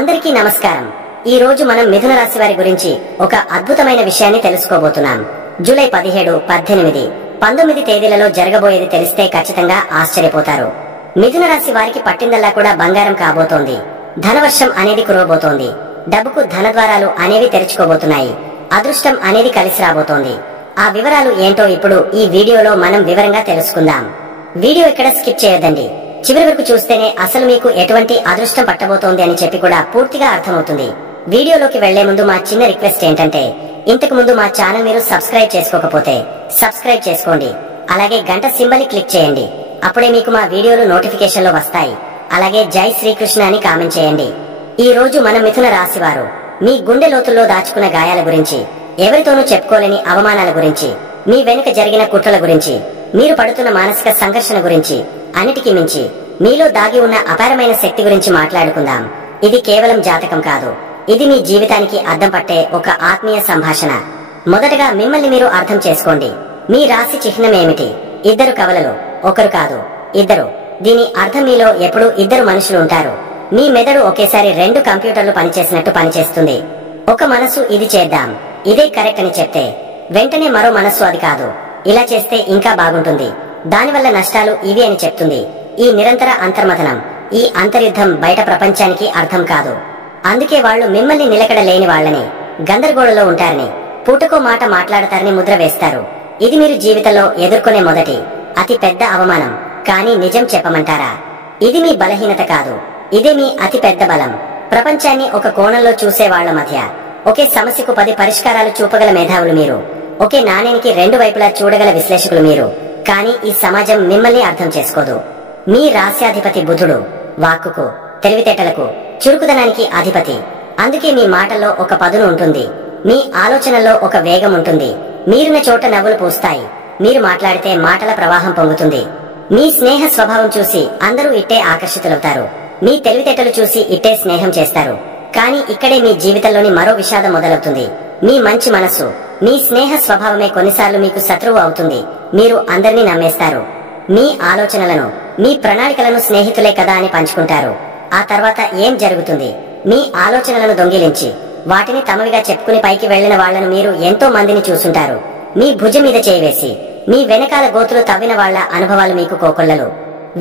అందరికీ నమస్కారం। ఈ రోజు మనం మిథున రాశి వారి గురించి ఒక అద్భుతమైన విషయాన్ని తెలుసుకోబోతున్నాం। జూలై 17, 18, 19 తేదీలలో జరగబోయేది తెలిస్తే ఖచ్చితంగా ఆశ్చర్యపోతారు। మిథున రాశి వారికి పట్టిందల్లా కూడా బంగారం కాబోతోంది। ధనవర్షం అనేది కురవబోతోంది। డబ్బుకు ధనద్వారాలు అనేవి తెరుచుకోబోతున్నాయి। అదృష్టం అనేది కలిసి రాబోతోంది। ఆ వివరాలు ఏంటో ఇప్పుడు ఈ వీడియోలో మనం వివరంగా తెలుసుకుందాం। వీడియో ఇక్కడ స్కిప్ చేయొద్దండి। చివరి వరకు చూస్తేనే అసలు మీకు ఎటువంటి అదృష్టం పట్టబోతోంది అని చెప్పి కూడా పూర్తిగా అర్థమవుతుంది। వీడియోలోకి వెళ్లే ముందు మా చిన్న రిక్వెస్ట్ ఏంటంటే, ఇంతకు ముందు మా ఛానల్ మీరు సబ్స్క్రైబ్ చేసుకోకపోతే సబ్స్క్రైబ్ చేసుకోండి। అలాగే గంట సింబల్ ని క్లిక్ చేయండి। అప్పుడే మీకు మా వీడియోలు నోటిఫికేషన్ లో వస్తాయి। అలాగే జై శ్రీకృష్ణ అని కామెంట్ చేయండి। ఈ రోజు మన మిథున రాశి వారు మీ గుండె లోతుల్లో దాచుకున్న గాయాల గురించి, ఎవరితోనూ చెప్పుకోలేని అవమానాల గురించి, మీ వెనుక జరిగిన కుట్రల గురించి, మీరు పడుతున్న మానసిక సంఘర్షణ గురించి, అన్నిటికీ మించి మీలో దాగి ఉన్న అపారమైన శక్తి గురించి మాట్లాడుకుందాం। ఇది కేవలం జాతకం కాదు, ఇది మీ జీవితానికి అద్దం పట్టే ఒక ఆత్మీయ సంభాషణ। మొదటగా మిమ్మల్ని మీరు అర్థం చేసుకోండి। మీ రాశి చిహ్నం ఏమిటి? ఇద్దరు కవలలు, ఒకరు కాదు, ఇద్దరు। దీని అర్థం మీలో ఎప్పుడూ ఇద్దరు మనుషులు ఉంటారు। మీ మెదడు ఒకేసారి 2 కంప్యూటర్లు పనిచేసినట్టు పనిచేస్తుంది। ఒక మనసు ఇది చేద్దాం, ఇదే కరెక్ట్ అని చెప్తే వెంటనే మరో మనస్సు అది కాదు, ఇలా చేస్తే ఇంకా బాగుంటుంది, దానివల్ల నష్టాలు ఇవి అని చెప్తుంది। ఈ నిరంతర అంతర్మథనం, ఈ అంతర్యుద్ధం బయట ప్రపంచానికి అర్థం కాదు। అందుకే వాళ్ళు మిమ్మల్ని నిలకడ లేని వాళ్ళని, గందరగోళంలో ఉంటారని, పూటకో మాట మాట్లాడతారని ముద్ర వేస్తారు। ఇది మీరు జీవితంలో ఎదుర్కొనే మొదటి అతి పెద్ద అవమానం। కానీ నిజం చెప్పమంటారా, ఇది మీ బలహీనత కాదు, ఇదే మీ అతి పెద్ద బలం। ప్రపంచాన్ని ఒక కోణంలో చూసే వాళ్ల మధ్య ఒకే సమస్యకు 10 పరిష్కారాలు చూపగల మేధావులు మీరు, ఒకే నాణేనికి 2 వైపులా చూడగల విశ్లేషకులు మీరు। కానీ ఈ సమాజం మిమ్మల్ని అర్థం చేసుకోదు। మీ రాశ్యాధిపతి బుధుడు వాక్కుకు, తెలివితేటలకు, చురుకుదనానికి అధిపతి। అందుకే మీ మాటల్లో ఒక పదును ఉంటుంది, మీ ఆలోచనల్లో ఒక వేగం ఉంటుంది। మీరున్న చోట నవ్వులు పూస్తాయి, మీరు మాట్లాడితే మాటల ప్రవాహం పొంగుతుంది। మీ స్నేహ స్వభావం చూసి అందరూ ఇట్టే ఆకర్షితులవుతారు, మీ తెలివితేటలు చూసి ఇట్టే స్నేహం చేస్తారు। కానీ ఇక్కడే మీ జీవితంలోని మరో విషాదం మొదలవుతుంది। మీ మంచి మనసు, మీ స్నేహ స్వభావమే కొన్నిసార్లు మీకు శత్రువు అవుతుంది। మీరు అందరినీ నమ్మేస్తారు, మీ ఆలోచనలను, మీ ప్రణాళికలను స్నేహితులే కదా అని పంచుకుంటారు। ఆ తర్వాత ఏం జరుగుతుంది? మీ ఆలోచనలను దొంగిలించి వాటిని తమవిగా చెప్పుకుని పైకి వెళ్లిన వాళ్లను మీరు ఎంతో మందిని చూసుంటారు। మీ భుజం మీద చేయవేసి మీ వెనకాల గోతులు తవ్విన వాళ్ల అనుభవాలు మీకు కోకొల్లలు।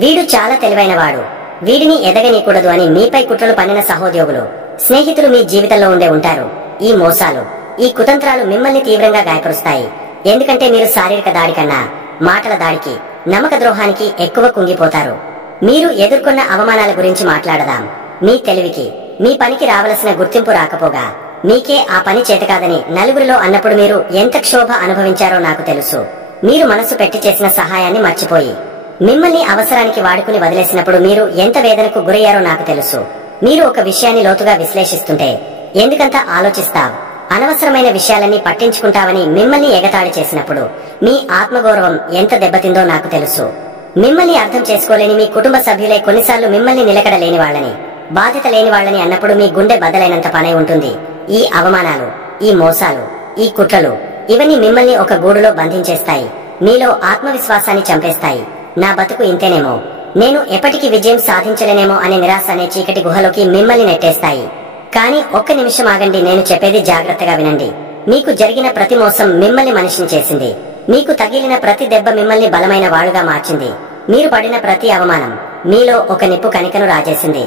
వీడు చాలా తెలివైనవాడు, వీడిని ఎదగనీకూడదు అని మీపై కుట్రలు పన్నిన సహోద్యోగులు, స్నేహితులు మీ జీవితంలో ఉండే ఉంటారు। ఈ మోసాలు, ఈ కుతంత్రాలు మిమ్మల్ని తీవ్రంగా గాయపరుస్తాయి। ఎందుకంటే మీరు శారీరక దాడి కన్నా మాటల దాడికి, నమ్మక ద్రోహానికి ఎక్కువ కుంగిపోతారు। మీరు ఎదుర్కొన్న అవమానాల గురించి మాట్లాడదాం। మీ తెలివికి, మీ పనికి రావలసిన గుర్తింపు రాకపోగా, మీకే ఆ పని చేతకాదని నలుగురిలో అన్నప్పుడు మీరు ఎంత క్షోభ అనుభవించారో నాకు తెలుసు। మీరు మనసు పెట్టి చేసిన సహాయాన్ని మర్చిపోయి మిమ్మల్ని అవసరానికి వాడుకుని వదిలేసినప్పుడు మీరు ఎంత వేదనకు గురయ్యారో నాకు తెలుసు। మీరు ఒక విషయాన్ని లోతుగా విశ్లేషిస్తుంటే, ఎందుకంత ఆలోచిస్తావ్, అనవసరమైన విషయాలన్నీ పట్టించుకుంటావని మిమ్మల్ని ఎగతాళి చేసినప్పుడు మీ ఆత్మగౌరవం ఎంత దెబ్బతిందో నాకు తెలుసు। మిమ్మల్ని అర్థం చేసుకోలేని మీ కుటుంబ సభ్యులే కొన్నిసార్లు మిమ్మల్ని నిలకడ లేని వాళ్ళని, బాధ్యత లేని వాళ్ళని అన్నప్పుడు మీ గుండె బద్దలైనంత పనై ఉంటుంది। ఈ అవమానాలు, ఈ మోసాలు, ఈ కుట్రలు, ఇవన్నీ మిమ్మల్ని ఒక గూడులో బంధించేస్తాయి, మీలో ఆత్మవిశ్వాసాన్ని చంపేస్తాయి। నా బతుకు ఇంతేనేమో, నేను ఎప్పటికీ విజయం సాధించలేనేమో అనే నిరాశ అనే చీకటి గుహలోకి మిమ్మల్ని నెట్టేస్తాయి। కానీ ఒక్క నిమిషం ఆగండి, నేను చెప్పేది జాగ్రత్తగా వినండి। మీకు జరిగిన ప్రతి మోసం మిమ్మల్ని మనిషిని చేసింది। మీకు తగిలిన ప్రతి దెబ్బ మిమ్మల్ని బలమైన వాళ్లుగా మార్చింది। మీరు పడిన ప్రతి అవమానం మీలో ఒక నిప్పు కణికను రాజేసింది।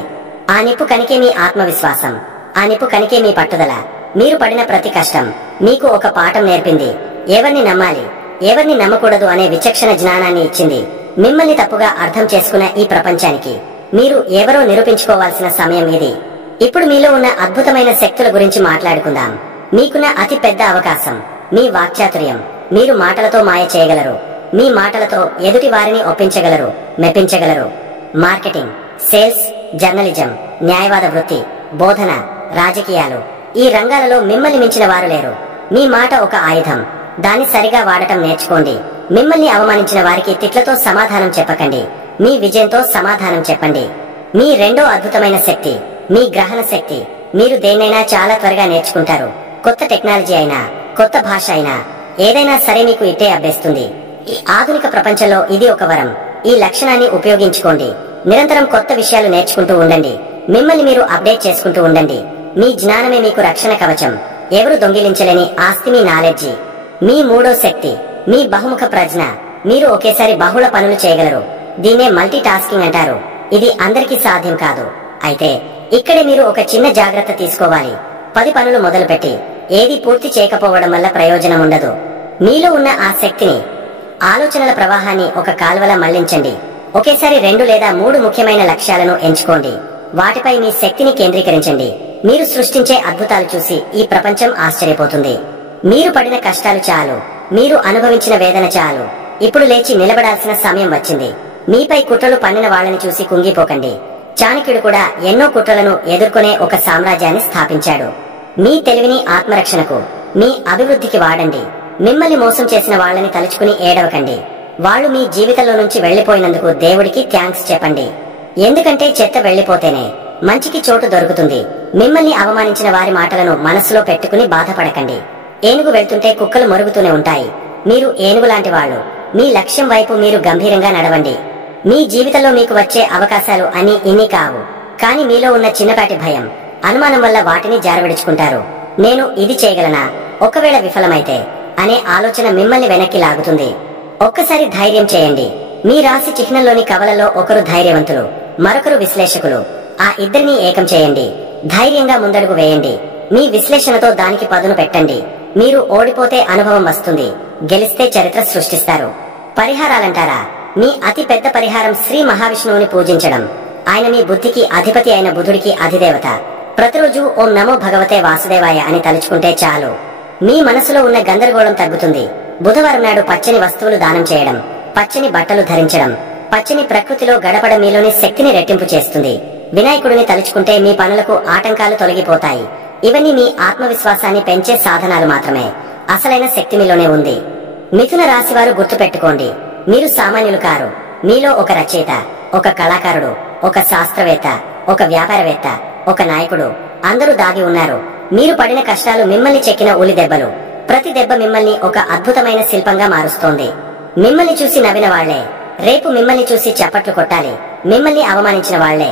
ఆ నిప్పు కణికే మీ ఆత్మవిశ్వాసం, ఆ నిప్పు కణికే మీ పట్టుదల। మీరు పడిన ప్రతి కష్టం మీకు ఒక పాఠం నేర్పింది, ఎవరిని నమ్మాలి, ఎవరిని నమ్మకూడదు అనే విచక్షణ జ్ఞానాన్ని ఇచ్చింది। మిమ్మల్ని తప్పుగా అర్థం చేసుకున్న ఈ ప్రపంచానికి మీరు ఎవరో నిరూపించుకోవాల్సిన సమయం ఇది। ఇప్పుడు మీలో ఉన్న అద్భుతమైన శక్తుల గురించి మాట్లాడుకుందాం। మీకున్న అతి పెద్ద అవకాశం మీ వాక్చాతుర్యం। మీరు మాటలతో మాయ చేయగలరు, మీ మాటలతో ఎదుటి వారిని ఒప్పించగలరు, మెప్పించగలరు। మార్కెటింగ్, సేల్స్, జర్నలిజం, న్యాయవాద వృత్తి, బోధన, రాజకీయాలు, ఈ రంగాలలో మిమ్మల్ని మించిన వారు లేరు। మీ మాట ఒక ఆయుధం, దాన్ని సరిగా వాడటం నేర్చుకోండి। మిమ్మల్ని అవమానించిన వారికి తిట్లతో సమాధానం చెప్పకండి, మీ విజయంతో సమాధానం చెప్పండి। మీ రెండో అద్భుతమైన శక్తి మీ గ్రహణ శక్తి। మీరు దేన్నైనా చాలా త్వరగా నేర్చుకుంటారు। కొత్త టెక్నాలజీ అయినా, కొత్త భాష అయినా, ఏదైనా సరే మీకు ఇట్టే అబ్బేస్తుంది। ఈ ఆధునిక ప్రపంచంలో ఇది ఒక వరం। ఈ లక్షణాన్ని ఉపయోగించుకోండి। నిరంతరం కొత్త విషయాలు నేర్చుకుంటూ ఉండండి। మిమ్మల్ని మీరు అప్డేట్ చేసుకుంటూ ఉండండి. మీ జ్ఞానమే మీకు రక్షణ కవచం. ఎవరు దొంగిలించలేని ఆస్తి మీ నాలెడ్జి. మీ మూడో శక్తి మీ బహుముఖ ప్రజ్ఞ. మీరు ఒకేసారి బహుళ పనులు చేయగలరు. దీన్నే మల్టీ టాస్కింగ్ అంటారు. ఇది అందరికీ సాధ్యం కాదు. అయితే ఇక్కడే మీరు ఒక చిన్న జాగ్రత్త తీసుకోవాలి. 10 పనులు మొదలుపెట్టి ఏది పూర్తి చేయకపోవడం వల్ల ప్రయోజనం ఉండదు. మీలో ఉన్న ఆ శక్తిని, ఆలోచనల ప్రవాహాన్ని ఒక కాల్వలా మళ్లించండి. ఒకేసారి 2 లేదా 3 ముఖ్యమైన లక్ష్యాలను ఎంచుకోండి. వాటిపై మీ శక్తిని కేంద్రీకరించండి. మీరు సృష్టించే అద్భుతాలు చూసి ఈ ప్రపంచం ఆశ్చర్యపోతుంది. మీరు పడిన కష్టాలు చాలు. మీరు అనుభవించిన వేదన చాలు. ఇప్పుడు లేచి నిలబడాల్సిన సమయం వచ్చింది. మీపై కుట్రలు పన్నిన వాళ్ళని చూసి కుంగిపోకండి. చాణక్యుడు కూడా ఎన్నో కుట్రలను ఎదుర్కొనే ఒక సామ్రాజ్యాన్ని స్థాపించాడు. మీ తెలివిని ఆత్మరక్షణకు, మీ అభివృద్ధికి వాడండి. మిమ్మల్ని మోసం చేసిన వాళ్ళని తలుచుకుని ఏడవకండి. వాళ్ళు మీ జీవితంలో నుంచి వెళ్లిపోయినందుకు దేవుడికి థ్యాంక్స్ చెప్పండి. ఎందుకంటే చెత్త వెళ్లిపోతేనే మంచికి చోటు దొరుకుతుంది. మిమ్మల్ని అవమానించిన వారి మాటలను మనసులో పెట్టుకుని బాధపడకండి. ఏనుగు వెళ్తుంటే కుక్కలు మరుగుతూనే ఉంటాయి. మీరు ఏనుగు లాంటి వాళ్ళు. మీ లక్ష్యం వైపు మీరు గంభీరంగా నడవండి. మీ జీవితంలో మీకు వచ్చే అవకాశాలు అన్నీ ఇన్ని కావు. కానీ మీలో ఉన్న చిన్నపాటి భయం, అనుమానం వల్ల వాటిని జారవిడుచుకుంటారు. నేను ఇది చేయగలనా, ఒకవేళ విఫలమైతే అనే ఆలోచన మిమ్మల్ని వెనక్కి లాగుతుంది. ఒక్కసారి ధైర్యం చేయండి. మీ రాశి చిహ్నంలోని కవలలో ఒకరు ధైర్యవంతులు, మరొకరు విశ్లేషకులు. ఆ ఇద్దరినీ ఏకం చేయండి. ధైర్యంగా ముందడుగు వేయండి. మీ విశ్లేషణతో దానికి పదును పెట్టండి. మీరు ఓడిపోతే అనుభవం వస్తుంది, గెలిస్తే చరిత్ర సృష్టిస్తారు. పరిహారాలంటారా? మీ అతి పెద్ద పరిహారం శ్రీ మహావిష్ణువుని పూజించడం. ఆయన మీ బుద్ధికి అధిపతి అయిన బుధుడికి అధిదేవత. ప్రతిరోజు ఓం నమో భగవతే వాసుదేవాయ అని తలుచుకుంటే చాలు. మీ మనసులో ఉన్న గందరగోళం తగ్గుతుంది. బుధవారం నాడు పచ్చని వస్తువులు దానం చేయడం, పచ్చని బట్టలు ధరించడం, పచ్చని ప్రకృతిలో గడపడం మీలోని శక్తిని రెట్టింపు చేస్తుంది. వినాయకుడిని తలుచుకుంటే మీ పనులకు ఆటంకాలు తొలగిపోతాయి. ఇవన్నీ మీ ఆత్మవిశ్వాసాన్ని పెంచే సాధనాలు మాత్రమే. అసలైన శక్తి మీలోనే ఉంది. మిథున రాశివారు గుర్తుపెట్టుకోండి, మీరు సామాన్యులు కారు. మీలో ఒక రచయిత, ఒక కళాకారుడు, ఒక శాస్త్రవేత్త, ఒక వ్యాపారవేత్త, ఒక నాయకుడు అందరూ దాగి ఉన్నారు. మీరు పడిన కష్టాలు మిమ్మల్ని చెక్కిన ఉలి దెబ్బలు. ప్రతి దెబ్బ మిమ్మల్ని ఒక అద్భుతమైన శిల్పంగా మారుస్తోంది. మిమ్మల్ని చూసి నవ్విన వాళ్లే రేపు మిమ్మల్ని చూసి చప్పట్లు కొట్టాలి. మిమ్మల్ని అవమానించిన వాళ్లే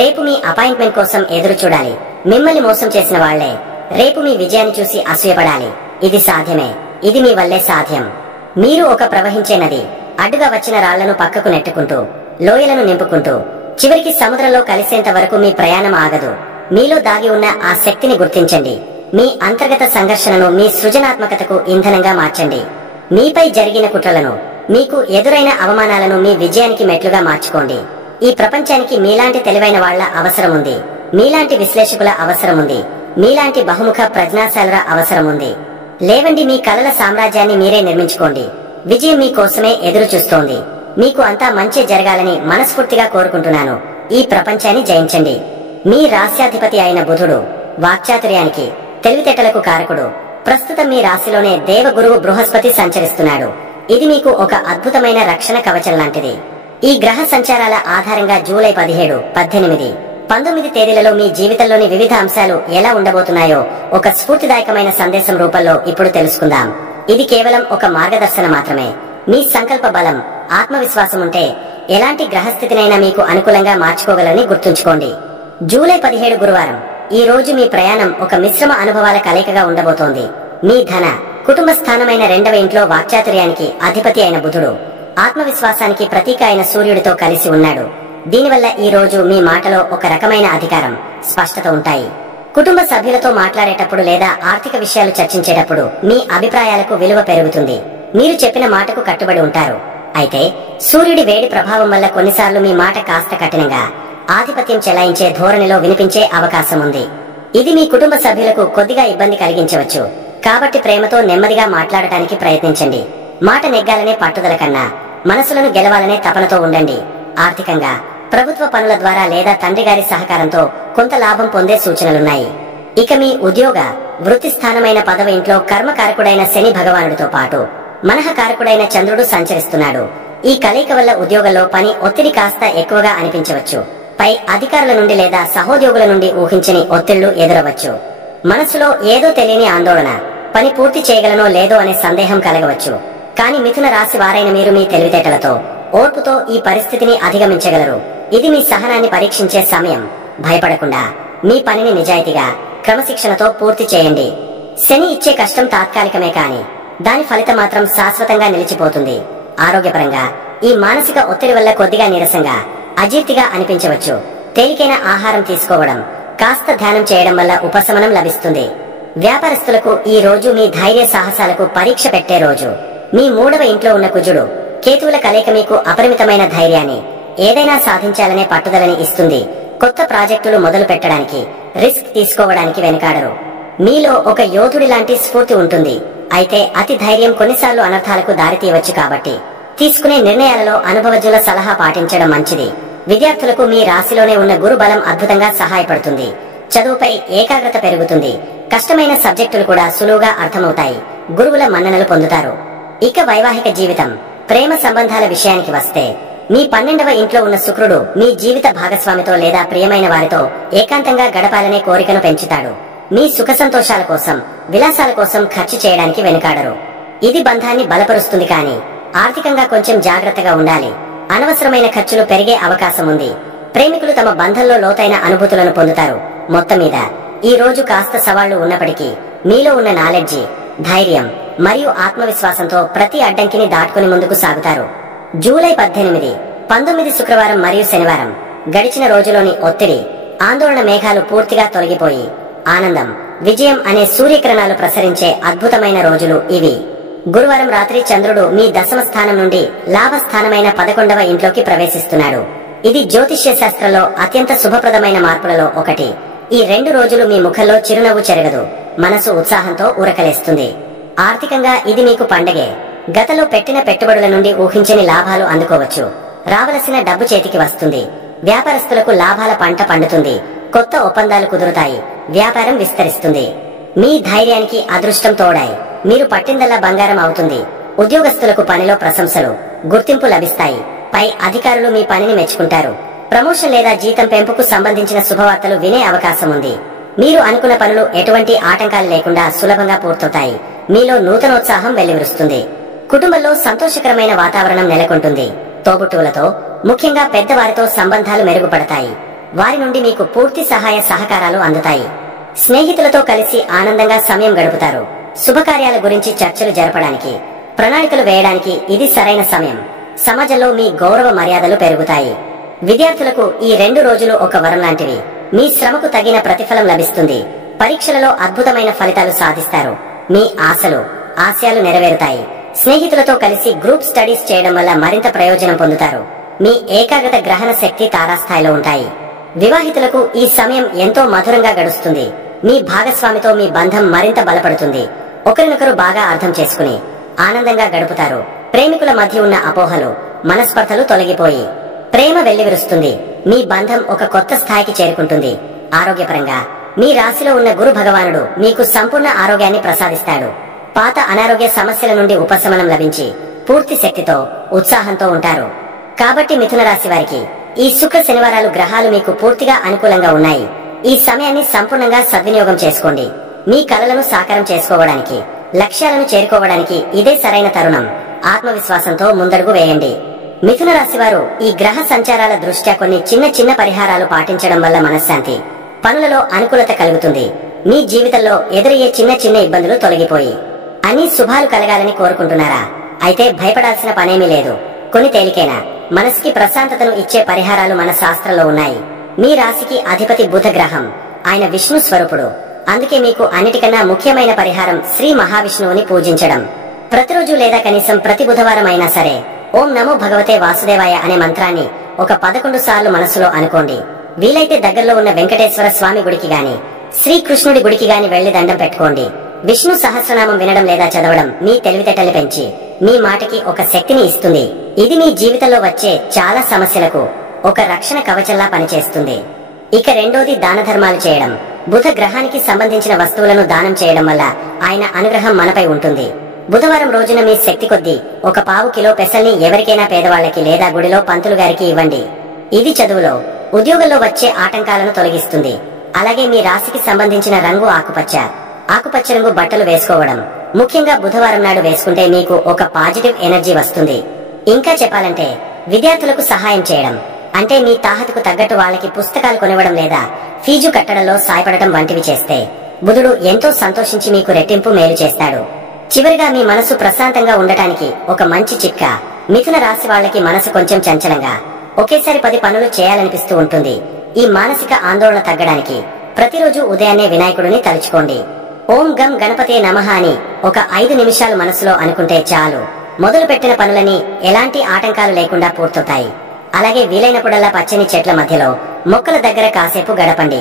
రేపు మీ అపాయింట్మెంట్ కోసం ఎదురు చూడాలి. మిమ్మల్ని మోసం చేసిన వాళ్లే రేపు మీ విజయాన్ని చూసి అసూయపడాలి. ఇది సాధ్యమే. ఇది మీ వల్లే సాధ్యం. మీరు ఒక ప్రవహించే నది. అడ్డుగా వచ్చిన రాళ్లను పక్కకు నెట్టుకుంటూ, లోయలను నింపుకుంటూ, చివరికి సముద్రంలో కలిసేంత వరకు మీ ప్రయాణం ఆగదు. మీలో దాగి ఉన్న ఆ శక్తిని గుర్తించండి. మీ అంతర్గత సంఘర్షణను మీ సృజనాత్మకతకు ఇంధనంగా మార్చండి. మీపై జరిగిన కుట్రలను, మీకు ఎదురైన అవమానాలను మీ విజయానికి మెట్లుగా మార్చుకోండి. ఈ ప్రపంచానికి మీలాంటి తెలివైన వాళ్ల అవసరం ఉంది. మీలాంటి విశ్లేషకుల అవసరం ఉంది. మీలాంటి బహుముఖ ప్రజ్ఞాశాలుల అవసరం ఉంది. లేవండి, మీ కలల సామ్రాజ్యాన్ని మీరే నిర్మించుకోండి. విజయం మీకోసమే ఎదురు చూస్తోంది. మీకు అంతా మంచి జరగాలని మనస్ఫూర్తిగా కోరుకుంటున్నాను. ఈ ప్రపంచాన్ని జయించండి. మీ రాశ్యాధిపతి అయిన బుధుడు వాక్చాతుర్యానికి, తెలివితేటలకు కారకుడు. ప్రస్తుతం మీ రాశిలోనే దేవగురువు బృహస్పతి సంచరిస్తున్నాడు. ఇది మీకు ఒక అద్భుతమైన రక్షణ కవచం లాంటిది. ఈ గ్రహ సంచారాల ఆధారంగా జూలై 17, 18, 19 తేదీలలో మీ జీవితంలోని వివిధ అంశాలు ఎలా ఉండబోతున్నాయో ఒక స్ఫూర్తిదాయకమైన సందేశం రూపంలో ఇప్పుడు తెలుసుకుందాం. ఇది కేవలం ఒక మార్గదర్శన మాత్రమే. మీ సంకల్ప బలం, ఆత్మవిశ్వాసం ఉంటే ఎలాంటి గ్రహస్థితినైనా మీకు అనుకూలంగా మార్చుకోగలని గుర్తుంచుకోండి. జూలై 17 గురువారం. ఈ రోజు మీ ప్రయాణం ఒక మిశ్రమ అనుభవాల కలయికగా ఉండబోతోంది. మీ ధన, కుటుంబ స్థానమైన 2వ ఇంట్లో వాక్చాతుర్యానికి అధిపతి అయిన బుధుడు, ఆత్మవిశ్వాసానికి ప్రతీక అయిన సూర్యుడితో కలిసి ఉన్నాడు. దీనివల్ల ఈ రోజు మీ మాటలో ఒక రకమైన అధికారం, స్పష్టత ఉంటాయి. కుటుంబ సభ్యులతో మాట్లాడేటప్పుడు లేదా ఆర్థిక విషయాలు చర్చించేటప్పుడు మీ అభిప్రాయాలకు విలువ పెరుగుతుంది. మీరు చెప్పిన మాటకు కట్టుబడి ఉంటారు. అయితే సూర్యుడి వేడి ప్రభావం వల్ల కొన్నిసార్లు మీ మాట కాస్త కఠినంగా, ఆధిపత్యం చెలాయించే ధోరణిలో వినిపించే అవకాశం ఉంది. ఇది మీ కుటుంబ సభ్యులకు కొద్దిగా ఇబ్బంది కలిగించవచ్చు. కాబట్టి ప్రేమతో నెమ్మదిగా మాట్లాడటానికి ప్రయత్నించండి. మాట నెగ్గాలనే పట్టుదల కన్నా మనసులను గెలవాలనే తపనతో ఉండండి. ఆర్థికంగా ప్రభుత్వ పనుల ద్వారా లేదా తండ్రి గారి సహకారంతో కొంత లాభం పొందే సూచనలున్నాయి. ఇక మీ ఉద్యోగ, వృత్తి స్థానమైన 10వ ఇంట్లో కర్మకారకుడైన శని భగవానుడితో పాటు మనఃకారకుడైన చంద్రుడు సంచరిస్తున్నాడు. ఈ కలయిక వల్ల ఉద్యోగంలో పని ఒత్తిడి కాస్త ఎక్కువగా అనిపించవచ్చు. పై అధికారుల నుండి లేదా సహోద్యోగుల నుండి ఊహించని ఒత్తిళ్లు ఎదురవచ్చు. మనసులో ఏదో తెలియని ఆందోళన, పని పూర్తి చేయగలనో లేదో అనే సందేహం కలగవచ్చు. కానీ మిథున రాశి వారైన మీరు మీ తెలివితేటలతో, ఓర్పుతో ఈ పరిస్థితిని అధిగమించగలరు. ఇది మీ సహనాన్ని పరీక్షించే సమయం. భయపడకుండా మీ పనిని నిజాయితీగా క్రమశిక్షణతో పూర్తి చేయండి. శని ఇచ్చే కష్టం తాత్కాలికమే కాని దాని ఫలితం మాత్రం శాశ్వతంగా నిలిచిపోతుంది. ఆరోగ్యపరంగా ఈ మానసిక ఒత్తిడి వల్ల కొద్దిగా నీరసంగా, అజీర్తిగా అనిపించవచ్చు. తేలికైన ఆహారం తీసుకోవడం, కాస్త ధ్యానం చేయడం వల్ల ఉపశమనం లభిస్తుంది. వ్యాపారస్తులకు ఈ రోజు మీ ధైర్య సాహసాలకు పరీక్ష పెట్టే రోజు. మీ 3వ ఇంట్లో ఉన్న కుజుడు కేతువుల కలయిక మీకు అపరిమితమైన ధైర్యాన్ని, ఏదైనా సాధించాలనే పట్టుదలని ఇస్తుంది. కొత్త ప్రాజెక్టులు మొదలు పెట్టడానికి, రిస్క్ తీసుకోవడానికి వెనుకాడరు. మీలో ఒక యోధుడి లాంటి స్ఫూర్తి ఉంటుంది. అయితే అతి ధైర్యం కొన్నిసార్లు అనర్థాలకు దారితీయవచ్చు. కాబట్టి తీసుకునే నిర్ణయాలలో అనుభవజ్ఞుల సలహా పాటించడం మంచిది. విద్యార్థులకు మీ రాశిలోనే ఉన్న గురు బలం అద్భుతంగా సహాయపడుతుంది. చదువుపై ఏకాగ్రత పెరుగుతుంది. కష్టమైన సబ్జెక్టులు కూడా సులువుగా అర్థమవుతాయి. గురువుల మన్ననలు పొందుతారు. ఇక వైవాహిక జీవితం, ప్రేమ సంబంధాల విషయానికి వస్తే మీ 12వ ఇంట్లో ఉన్న శుక్రుడు మీ జీవిత భాగస్వామితో లేదా ప్రియమైన వారితో ఏకాంతంగా గడపాలనే కోరికను పెంచుతాడు. మీ సుఖ సంతోషాల కోసం, విలాసాల కోసం ఖర్చు చేయడానికి వెనుకాడరు. ఇది బంధాన్ని బలపరుస్తుంది. కానీ ఆర్థికంగా కొంచెం జాగ్రత్తగా ఉండాలి. అనవసరమైన ఖర్చులు పెరిగే అవకాశం ఉంది. ప్రేమికులు తమ బంధంలో లోతైన అనుభూతులను పొందుతారు. మొత్తం మీద ఈ రోజు కాస్త సవాళ్లు ఉన్నప్పటికీ మీలో ఉన్న నాలెడ్జి, ధైర్యం మరియు ఆత్మవిశ్వాసంతో ప్రతి అడ్డంకిని దాటుకుని ముందుకు సాగుతారు. జూలై 18, 19 శుక్రవారం మరియు శనివారం గడిచిన రోజులోని ఒత్తిడి, ఆందోళన మేఘాలు పూర్తిగా తొలగిపోయి ఆనందం, విజయం అనే సూర్యకిరణాలు ప్రసరించే అద్భుతమైన రోజులు ఇవి. గురువారం రాత్రి చంద్రుడు మీ 10వ స్థానం నుండి లాభస్థానమైన 11వ ఇంట్లోకి ప్రవేశిస్తున్నాడు. ఇది జ్యోతిష్య శాస్త్రంలో అత్యంత శుభప్రదమైన మార్పులలో ఒకటి. ఈ 2 రోజులు మీ ముఖంలో చిరునవ్వు చెరగదు. మనసు ఉత్సాహంతో ఉరకలేస్తుంది. ఆర్థికంగా ఇది మీకు పండగే. గతంలో పెట్టిన పెట్టుబడుల నుండి ఊహించని లాభాలు అందుకోవచ్చు. రావలసిన డబ్బు చేతికి వస్తుంది. వ్యాపారస్తులకు లాభాల పంట పండుతుంది. కొత్త ఒప్పందాలు కుదురుతాయి. వ్యాపారం విస్తరిస్తుంది. మీ ధైర్యానికి అదృష్టం తోడాయి. మీరు పట్టిందల్లా బంగారం అవుతుంది. ఉద్యోగస్తులకు పనిలో ప్రశంసలు, గుర్తింపు లభిస్తాయి. పై అధికారులు మీ పనిని మెచ్చుకుంటారు. ప్రమోషన్ లేదా జీతం పెంపుకు సంబంధించిన శుభవార్తలు వినే అవకాశం ఉంది. మీరు అనుకున్న పనులు ఎటువంటి ఆటంకాలు లేకుండా సులభంగా పూర్తవుతాయి. మీలో నూతనోత్సాహం వెల్లివిరుస్తుంది. కుటుంబంలో సంతోషకరమైన వాతావరణం నెలకొంటుంది. తోబుట్టువులతో, ముఖ్యంగా పెద్దవారితో సంబంధాలు మెరుగుపడతాయి. వారి నుండి మీకు పూర్తి సహాయ సహకారాలు అందుతాయి. స్నేహితులతో కలిసి ఆనందంగా సమయం గడుపుతారు. శుభకార్యాల గురించి చర్చలు జరపడానికి, ప్రణాళికలు వేయడానికి ఇది సరైన సమయం. సమాజంలో మీ గౌరవ మర్యాదలు పెరుగుతాయి. విద్యార్థులకు ఈ 2 రోజులు ఒక వరం లాంటివి. మీ శ్రమకు తగిన ప్రతిఫలం లభిస్తుంది. పరీక్షలలో అద్భుతమైన ఫలితాలు సాధిస్తారు. మీ ఆశలు, ఆశయాలు నెరవేరుతాయి. స్నేహితులతో కలిసి గ్రూప్ స్టడీస్ చేయడం వల్ల మరింత ప్రయోజనం పొందుతారు. మీ ఏకాగ్రత, గ్రహణ శక్తి తారాస్థాయిలో ఉంటాయి. వివాహితులకు ఈ సమయం ఎంతో మధురంగా గడుస్తుంది. మీ భాగస్వామితో మీ బంధం మరింత బలపడుతుంది. ఒకరినొకరు బాగా అర్థం చేసుకుని ఆనందంగా గడుపుతారు. ప్రేమికుల మధ్య ఉన్న అపోహలు, మనస్పర్ధలు తొలగిపోయి ప్రేమ వెల్లివిరుస్తుంది. మీ బంధం ఒక కొత్త స్థాయికి చేరుకుంటుంది. ఆరోగ్యపరంగా మీ రాశిలో ఉన్న గురు భగవానుడు మీకు సంపూర్ణ ఆరోగ్యాన్ని ప్రసాదిస్తాడు. పాత అనారోగ్య సమస్యల నుండి ఉపశమనం లభించి పూర్తి శక్తితో, ఉత్సాహంతో ఉంటారు. కాబట్టి మిథున రాశి వారికి ఈ శుక్ర శనివారాలు గ్రహాలు మీకు పూర్తిగా అనుకూలంగా ఉన్నాయి. ఈ సమయాన్ని సంపూర్ణంగా సద్వినియోగం చేసుకోండి. మీ కలలను సాకారం చేసుకోవడానికి, లక్ష్యాలను చేరుకోవడానికి ఇదే సరైన తరుణం. ఆత్మవిశ్వాసంతో ముందడుగు వేయండి. మిథున రాశి వారు ఈ గ్రహ సంచారాల దృష్ట్యా కొన్ని చిన్న చిన్న పరిహారాలు పాటించడం వల్ల మనశ్శాంతి, పనులలో అనుకూలత కలుగుతుంది. మీ జీవితంలో ఎదురయ్యే చిన్న చిన్న ఇబ్బందులు తొలగిపోయి అన్ని శుభాలు కలగాలని కోరుకుంటున్నారా? అయితే భయపడాల్సిన పనేమీ లేదు. కొన్ని తేలికైన, మనసుకి ప్రశాంతతను ఇచ్చే పరిహారాలు మన శాస్త్రంలో ఉన్నాయి. మీ రాశికి అధిపతి బుధ గ్రహం. ఆయన విష్ణు స్వరూపుడు. అందుకే మీకు అన్నిటికన్నా ముఖ్యమైన పరిహారం శ్రీ మహావిష్ణువుని పూజించడం. ప్రతిరోజు లేదా కనీసం ప్రతి బుధవారం అయినా సరే ఓం నమో భగవతే వాసుదేవాయ అనే మంత్రాన్ని ఒక 11 సార్లు మనసులో అనుకోండి. వీలైతే దగ్గరలో ఉన్న వెంకటేశ్వర స్వామి గుడికి గాని, శ్రీకృష్ణుడి గుడికి గాని వెళ్లి దండం పెట్టుకోండి. విష్ణు సహస్రనామం వినడం లేదా చదవడం మీ తెలివితేటలు పెంచి మీ మాటకి ఒక శక్తిని ఇస్తుంది. ఇది మీ జీవితంలో వచ్చే చాలా సమస్యలకు ఒక రక్షణ కవచంలా పనిచేస్తుంది. ఇక రెండోది దాన ధర్మాలు చేయడం. బుధ గ్రహానికి సంబంధించిన వస్తువులను దానం చేయడం వల్ల ఆయన అనుగ్రహం మనపై ఉంటుంది. బుధవారం రోజున మీ శక్తి కొద్దీ ఒక 1/4 కిలో పెసల్ని ఎవరికైనా పేదవాళ్లకి లేదా గుడిలో పంతులు గారికి ఇవ్వండి. ఇది చదువులో, ఉద్యోగంలో వచ్చే ఆటంకాలను తొలగిస్తుంది. అలాగే మీ రాశికి సంబంధించిన రంగు ఆకుపచ్చ. ఆకుపచ్చ రంగు బట్టలు వేసుకోవడం, ముఖ్యంగా బుధవారం నాడు వేసుకుంటే మీకు ఒక పాజిటివ్ ఎనర్జీ వస్తుంది. ఇంకా చెప్పాలంటే విద్యార్థులకు సహాయం చేయడం, అంటే మీ తాహతుకు తగ్గట్టు వాళ్ళకి పుస్తకాలు కొనివ్వడం లేదా ఫీజు కట్టడంలో సాయపడటం వంటివి చేస్తే బుధుడు ఎంతో సంతోషించి మీకు రెట్టింపు మేలు చేస్తాడు. చివరిగా మీ మనసు ప్రశాంతంగా ఉండటానికి ఒక మంచి చిట్కా. మిథున రాశి వాళ్ళకి మనసు కొంచెం చంచలంగా ఒకేసారి 10 పనులు చేయాలనిపిస్తూ ఉంటుంది. ఈ మానసిక ఆందోళన తగ్గడానికి ప్రతిరోజు ఉదయాన్నే వినాయకుడిని తలుచుకోండి. ఓం గం గణపతే నమః అని ఒక 5 నిమిషాలు మనసులో అనుకుంటే చాలు. మొదలు పెట్టిన పనులని ఎలాంటి ఆటంకాలు లేకుండా పూర్తవుతాయి. అలాగే వీలైనప్పుడల్లా పచ్చని చెట్ల మధ్యలో మొక్కల దగ్గర కాసేపు గడపండి.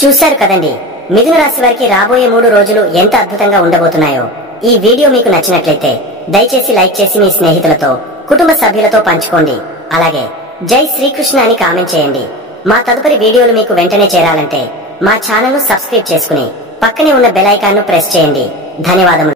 చూశారు కదండి, మిథున రాశి వారికి రాబోయే 3 రోజులు ఎంత అద్భుతంగా ఉండబోతున్నాయో. ఈ వీడియో మీకు నచ్చినట్లయితే దయచేసి లైక్ చేసి మీ స్నేహితులతో, కుటుంబ సభ్యులతో పంచుకోండి. అలాగే జై శ్రీకృష్ణ అని కామెంట్ చేయండి. మా తదుపరి వీడియోలు మీకు వెంటనే చేరాలంటే మా ఛానల్ ను సబ్స్క్రైబ్ చేసుకుని పక్కనే ఉన్న బెల్ ఐకాన్ ను ప్రెస్ చేయండి. ధన్యవాదములు.